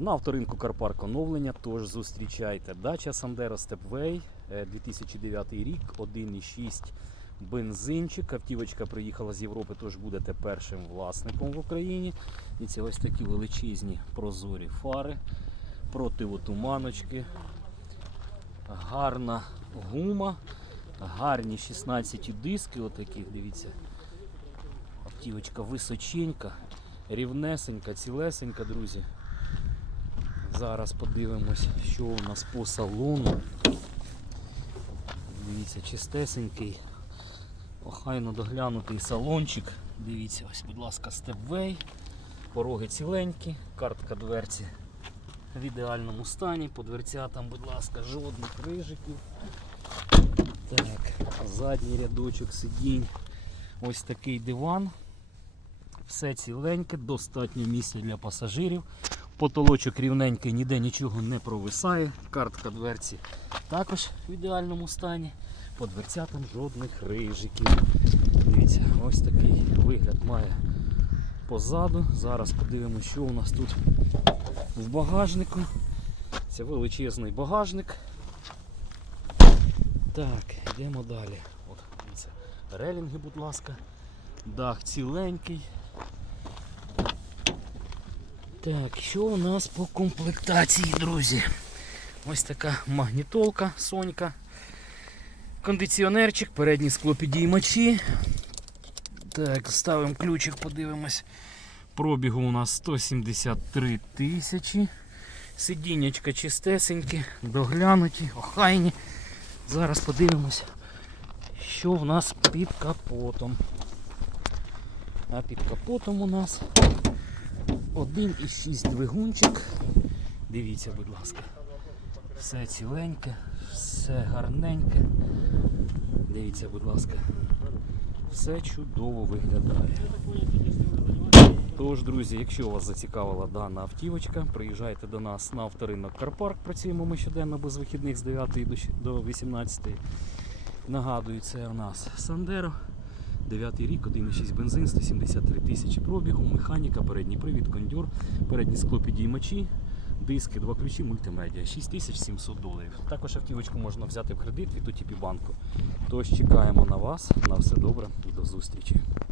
На авторинку Карпарк оновлення тож зустрічайте. Дача Сандеро Степвей, е, 2009 рік, 1,6 бензинчик. Автівочка приїхала з Європи, тож будете першим власником в Україні. І це ось такі величезні прозорі фари, противотуманочки, гарна гума, гарні 16 диски, отакі, дивіться. Автівочка височенька, рівнесенька, цілесенька, друзі. Зараз подивимось, що у нас по салону. Дивіться, чистесенький, охайно доглянутий салончик. Дивіться, ось, будь ласка, степвей. Пороги ціленькі, картка дверці в ідеальному стані. По дверцятам, будь ласка, жодних рижиків. Так, задній рядочок сидінь. Ось такий диван. Все ціленьке, достатньо місця для пасажирів. Потолочок рівненький, ніде нічого не провисає. Картка дверці також в ідеальному стані. По дверцятам жодних рижиків. Дивіться, ось такий вигляд має позаду. Зараз подивимося, що у нас тут в багажнику. Це величезний багажник. Так, йдемо далі. От, дивіться, релінги, будь ласка. Дах ціленький. Так, що у нас по комплектації, друзі? Ось така магнітолка Сонька. Кондиціонерчик, передні склопідіймачі. Так, ставимо ключик, подивимось. Пробігу у нас 173 тисячі. Сидіннячка чистесенькі, доглянуті, охайні. Зараз подивимось, що в нас під капотом. А під капотом у нас 1,6 двигунчик. Дивіться, будь ласка. Все ціленьке, все гарненьке. Дивіться, будь ласка. Все чудово виглядає. Тож, друзі, якщо вас зацікавила дана автівочка, приїжджайте до нас на авторинок Карпарк. Працюємо ми щоденно без вихідних з 9 до до 18. Нагадую, це у нас Сандеро. 9 рік, 1,6 бензин, 173 тисячі пробігу, механіка, передній привід, кондьор, передні склопідіймачі, диски, два ключі, мультимедіа, 6700 доларів. Також автівочку можна взяти в кредит від UTP банку. Тож чекаємо на вас. На все добре і до зустрічі.